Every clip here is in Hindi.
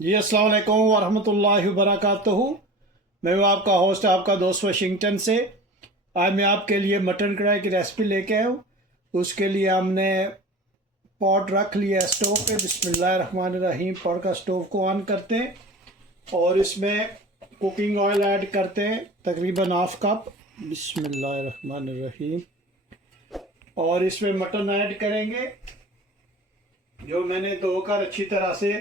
जी अस्सलाम वालेकुम वरहमतुल्लाहि वबरकातुहू। मैं हूँ आपका होस्ट, आपका दोस्त वाशिंगटन से। आज मैं आपके लिए मटन कढ़ाई की रेसिपी लेके आया हूँ। उसके लिए हमने पॉट रख लिया है स्टोव पे। बिस्मिल्लाहिर्रहमानिर्रहीम। पॉट का स्टोव को ऑन करते हैं और इसमें कुकिंग ऑयल ऐड करते हैं, तकरीबन हाफ कप। बिस्मिल्लाहिर्रहमानिर्रहीम। और इसमें मटन ऐड करेंगे जो मैंने धोकर अच्छी तरह से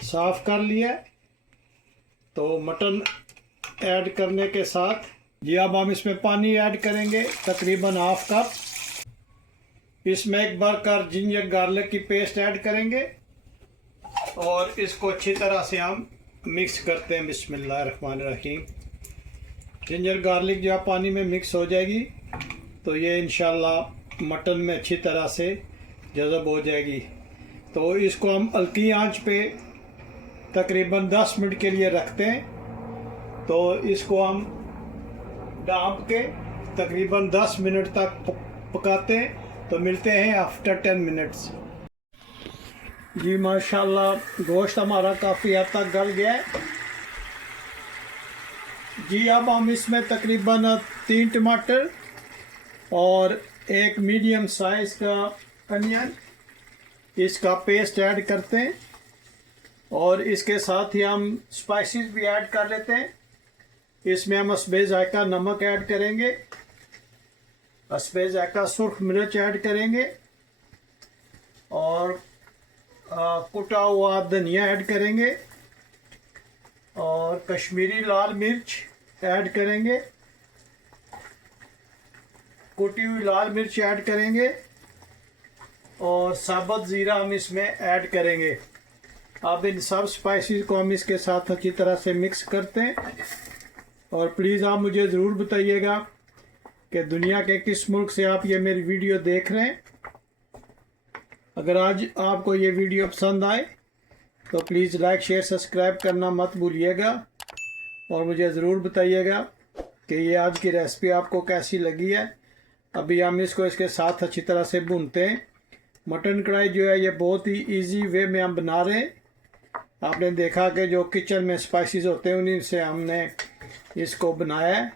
साफ कर लिया। तो मटन ऐड करने के साथ जी अब हम इसमें पानी ऐड करेंगे, तकरीबन हाफ कप। इसमें एक बार कर जिंजर गार्लिक की पेस्ट ऐड करेंगे और इसको अच्छी तरह से हम मिक्स करते हैं। बिस्मिल्लाहिर्रहमानिर्रहीम। जिंजर गार्लिक जब पानी में मिक्स हो जाएगी तो ये इंशाल्लाह मटन में अच्छी तरह से जज़ब हो जाएगी। तो इसको हम हल्की आंच पे तकरीबन 10 मिनट के लिए रखते हैं। तो इसको हम ढाँप के तकरीबन 10 मिनट तक पकाते हैं। तो मिलते हैं आफ्टर 10 मिनट्स। जी माशाल्लाह गोश्त हमारा काफ़ी हद तक गल गया है। जी अब हम इसमें तकरीबन 3 टमाटर और एक मीडियम साइज़ का अनियन, इसका पेस्ट ऐड करते हैं और इसके साथ ही हम स्पाइसेस भी ऐड कर लेते हैं। इसमें हम हस्बे जायका नमक ऐड करेंगे, हस्बे जायका सुर्ख मिर्च ऐड करेंगे और कुटा हुआ धनिया ऐड करेंगे और कश्मीरी लाल मिर्च ऐड करेंगे, कुटी हुई लाल मिर्च ऐड करेंगे और साबुत ज़ीरा हम इसमें ऐड करेंगे। अब इन सब स्पाइसेस को हम इसके साथ अच्छी तरह से मिक्स करते हैं। और प्लीज़ आप मुझे ज़रूर बताइएगा कि दुनिया के किस मुल्क से आप ये मेरी वीडियो देख रहे हैं। अगर आज आपको ये वीडियो पसंद आए तो प्लीज़ लाइक शेयर सब्सक्राइब करना मत भूलिएगा और मुझे ज़रूर बताइएगा कि ये आज की रेसिपी आपको कैसी लगी है। अभी हम इसको इसके साथ अच्छी तरह से भूनते हैं। मटन कढ़ाई जो है ये बहुत ही इजी वे में हम बना रहे हैं। आपने देखा कि जो किचन में स्पाइसेस होते हैं उन्हीं से हमने इसको बनाया है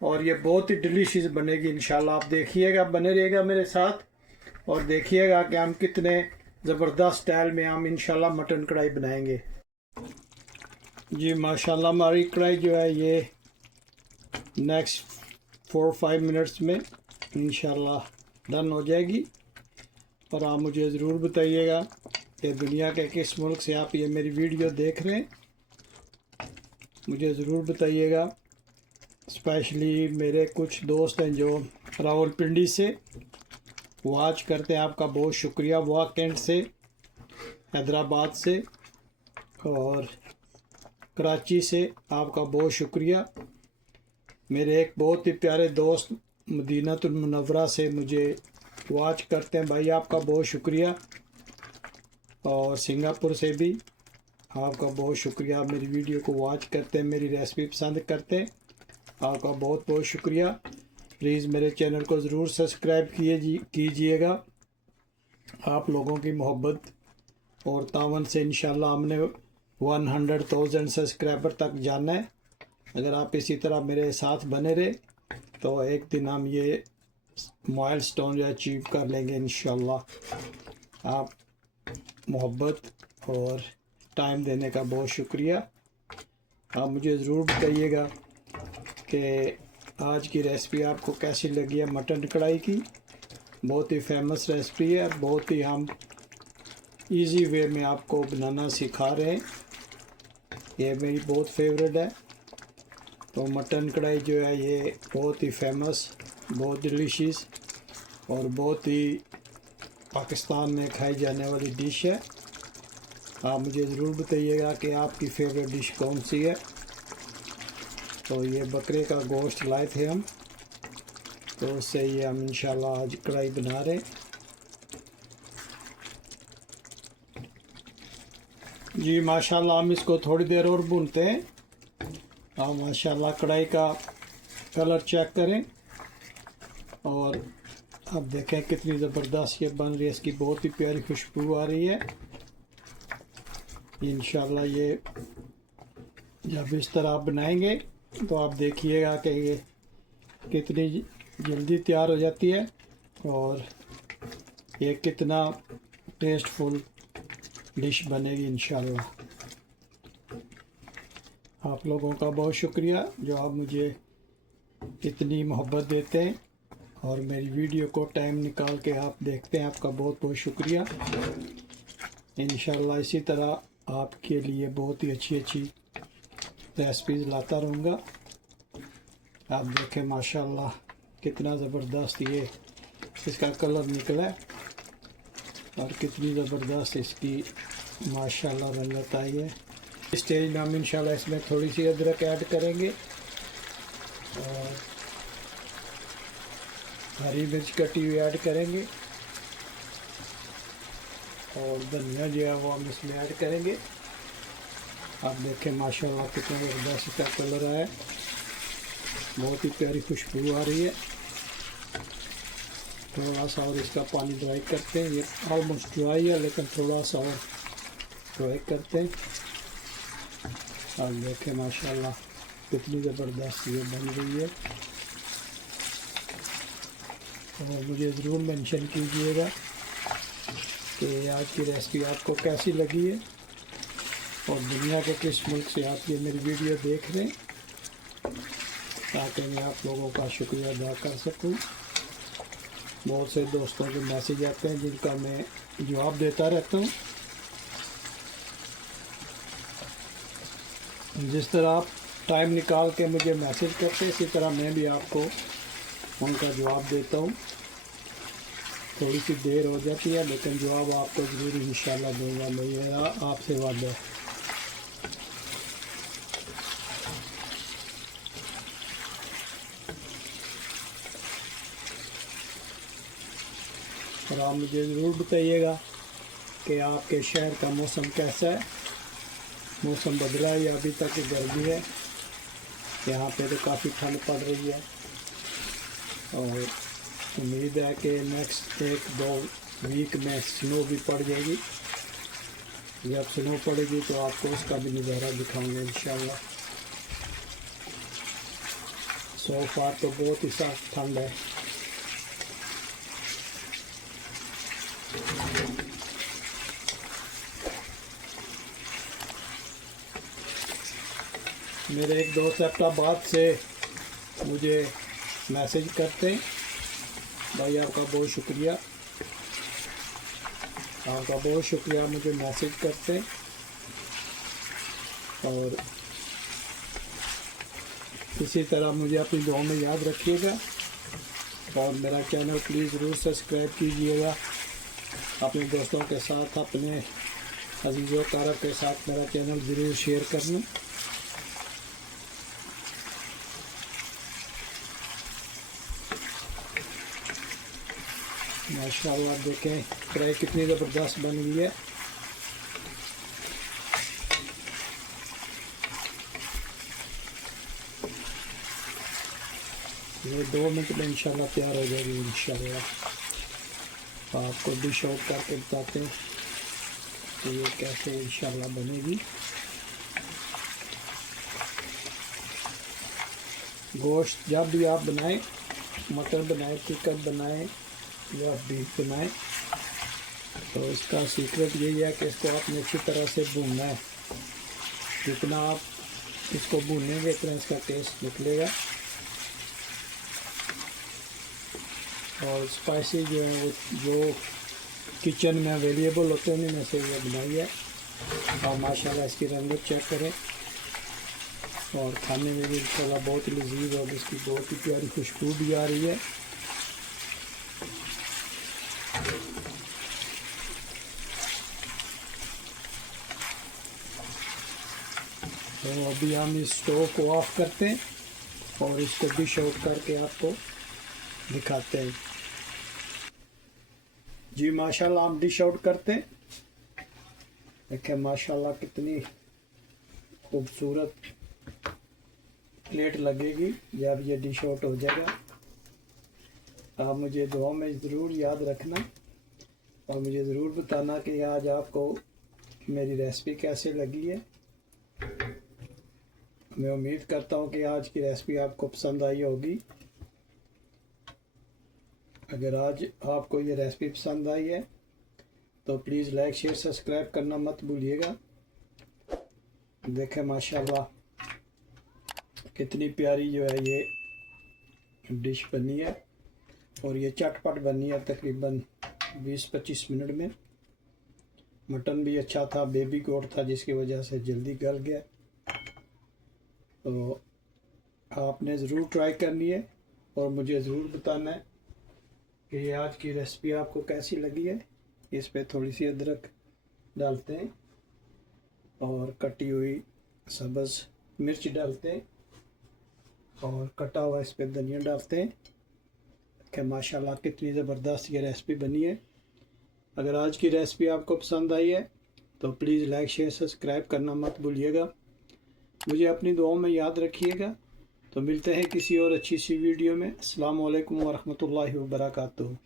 और ये बहुत ही डिलीशियस बनेगी इंशाल्लाह। आप देखिएगा, बने रहिएगा मेरे साथ और देखिएगा कि हम कितने ज़बरदस्त स्टाइल में हम इंशाल्लाह मटन कढ़ाई बनाएंगे। जी माशाल्लाह हमारी कढ़ाई जो है ये नेक्स्ट 4-5 मिनट्स में इंशाल्लाह डन हो जाएगी। और आप मुझे ज़रूर बताइएगा कि दुनिया के किस मुल्क से आप ये मेरी वीडियो देख रहे हैं। मुझे ज़रूर बताइएगा। स्पेशली मेरे कुछ दोस्त हैं जो रावलपिंडी से वॉच करते हैं, आपका बहुत शुक्रिया। वॉक कैंट से, हैदराबाद से और कराची से आपका बहुत शुक्रिया। मेरे एक बहुत ही प्यारे दोस्त मदीनातुल मुनव्वरा से मुझे वॉच करते हैं, भाई आपका बहुत शुक्रिया। और सिंगापुर से भी आपका बहुत शुक्रिया, आप मेरी वीडियो को वॉच करते हैं, मेरी रेसिपी पसंद करते हैं, आपका बहुत बहुत शुक्रिया। प्लीज़ मेरे चैनल को ज़रूर सब्सक्राइब कीजिएगा। आप लोगों की मोहब्बत और तावन से इंशाल्लाह हमने 100,000 सब्सक्राइबर तक जाना है। अगर आप इसी तरह मेरे साथ बने रहे तो एक दिन हम ये माइलस्टोन या अचीव कर लेंगे इंशाल्लाह। आप मोहब्बत और टाइम देने का बहुत शुक्रिया। आप मुझे ज़रूर बताइएगा कि आज की रेसिपी आपको कैसी लगी है। मटन कढ़ाई की बहुत ही फेमस रेसिपी है, बहुत ही हम इजी वे में आपको बनाना सिखा रहे हैं। ये मेरी बहुत फेवरेट है। तो मटन कढ़ाई जो है ये बहुत ही फेमस, बहुत डिलीशियस और बहुत ही पाकिस्तान में खाई जाने वाली डिश है। आप मुझे ज़रूर बताइएगा कि आपकी फेवरेट डिश कौन सी है। तो ये बकरे का गोश्त लाए थे हम, तो उससे ये हम इंशाल्लाह आज कढ़ाई बना रहे हैं। जी माशाल्लाह हम इसको थोड़ी देर और भूनते हैं। आप माशाल्लाह कढ़ाई का कलर चेक करें और अब देखें कितनी ज़बरदस्त ये बन रही है। इसकी बहुत ही प्यारी खुशबू आ रही है। इंशाल्लाह ये जब इस तरह आप बनाएंगे तो आप देखिएगा कि ये कितनी जल्दी तैयार हो जाती है और ये कितना टेस्टफुल डिश बनेगी इंशाल्लाह। आप लोगों का बहुत शुक्रिया जो आप मुझे इतनी मोहब्बत देते हैं और मेरी वीडियो को टाइम निकाल के आप देखते हैं। आपका बहुत बहुत शुक्रिया। इंशाल्लाह इसी तरह आपके लिए बहुत ही अच्छी अच्छी रेसिपीज़ लाता रहूँगा। आप देखें माशाल्लाह कितना ज़बरदस्त ये इसका कलर निकला है और कितनी ज़बरदस्त इसकी माशाल्लाह रंगत आई है। इस स्टेज में हम इंशाल्लाह इसमें थोड़ी सी अदरक ऐड करेंगे और हरी मिर्च कटी हुई ऐड करेंगे और धनिया जो है वो हम इसमें ऐड करेंगे। आप देखें माशाल्लाह कितना ज़बरदस्त इसका कलर आया है, बहुत ही प्यारी खुशबू आ रही है। थोड़ा सा और इसका पानी ड्राई करते हैं, ये ऑलमोस्ट ड्राई है लेकिन थोड़ा सा और ड्राई करते हैं। आप देखें माशाल्लाह कितनी ज़बरदस्त ये बन रही है। और मुझे ज़रूर मेंशन कीजिएगा कि आज की रेसिपी आपको कैसी लगी है और दुनिया के किस मुल्क से आप ये मेरी वीडियो देख रहे हैं, ताकि मैं आप लोगों का शुक्रिया अदा कर सकूं। बहुत से दोस्तों के मैसेज आते हैं जिनका मैं जवाब देता रहता हूं। जिस तरह आप टाइम निकाल के मुझे मैसेज करते हैं, इसी तरह मैं भी आपको उनका जवाब देता हूं। थोड़ी सी देर हो जाती है लेकिन जवाब आपको ज़रूर इंशाल्लाह दूंगा। मेरा आपसे वादा है। और आप मुझे ज़रूर बताइएगा कि आपके शहर का मौसम कैसा है। मौसम बदला है या अभी तक गर्मी है? यहाँ पे तो काफ़ी ठंड पड़ रही है और उम्मीद है कि नेक्स्ट 1-2 वीक में स्नो भी पड़ जाएगी। जब स्नो पड़ेगी तो आपको उसका भी नज़ारा दिखाऊंगे इंशाल्लाह। सो फार तो बहुत ही सख्त ठंड है। मेरे एक दोस्त हैदराबाद से मुझे मैसेज करते हैं, भाई आपका बहुत शुक्रिया, आपका बहुत शुक्रिया मुझे मैसेज करते हैं। और इसी तरह मुझे अपनी दुआ में याद रखिएगा और मेरा चैनल प्लीज़ ज़रूर सब्सक्राइब कीजिएगा। अपने दोस्तों के साथ, अपने अजीज़ों कारब के साथ मेरा चैनल ज़रूर शेयर करना। माशाल्लाह देखें फ्राई कितनी ज़बरदस्त बन गई है। ये 2 मिनट में इंशाल्लाह तैयार हो जाएगी इंशाल्लाह। आपको डिश आउट करके बताते हैं तो ये कैसे इंशाल्लाह बनेगी। गोश्त जब भी आप बनाएं, मटन बनाएं, चिकन बनाएं या बीफ बनाएं, तो इसका सीक्रेट यही है कि इसको आपने अच्छी तरह से भूनना है। जितना आप इसको भूनेंगे इतना इसका टेस्ट निकलेगा। और स्पाइसी जो है वो जो किचन में अवेलेबल होते हैं उनमें से ये बनाई है। और माशाल्लाह इसकी रंगत चेक करें और खाने में भी इंशाल्लाह बहुत लजीज और इसकी बहुत ही प्यारी खुशबू भी आ रही है। तो अभी हम इस स्टोव को ऑफ करते हैं और इसको डिश आउट करके आपको दिखाते हैं। जी माशाल्लाह हम डिश आउट करते हैं। देखें माशाल्लाह कितनी खूबसूरत प्लेट लगेगी जब ये डिश आउट हो जाएगा। आप मुझे दुआ में ज़रूर याद रखना और मुझे ज़रूर बताना कि आज आपको मेरी रेसिपी कैसे लगी है। मैं उम्मीद करता हूँ कि आज की रेसिपी आपको पसंद आई होगी। अगर आज आपको ये रेसिपी पसंद आई है तो प्लीज़ लाइक शेयर सब्सक्राइब करना मत भूलिएगा। देखें माशाल्लाह कितनी प्यारी जो है ये डिश बनी है और ये चटपट बनी है तकरीबन 20-25 मिनट में। मटन भी अच्छा था, बेबी गोट था जिसकी वजह से जल्दी गल गया। तो आपने ज़रूर ट्राई करनी है और मुझे ज़रूर बताना है कि ये आज की रेसिपी आपको कैसी लगी है। इस पे थोड़ी सी अदरक डालते हैं और कटी हुई सब्ज़ मिर्च डालते हैं और कटा हुआ इस पे धनिया डालते हैं कि माशाल्लाह कितनी ज़बरदस्त ये रेसिपी बनी है। अगर आज की रेसिपी आपको पसंद आई है तो प्लीज़ लाइक शेयर सब्सक्राइब करना मत भूलिएगा। मुझे अपनी दुआओं में याद रखिएगा। तो मिलते हैं किसी और अच्छी सी वीडियो में। अस्सलाम वालेकुम वरहमतुल्लाहि वबरकातुहू।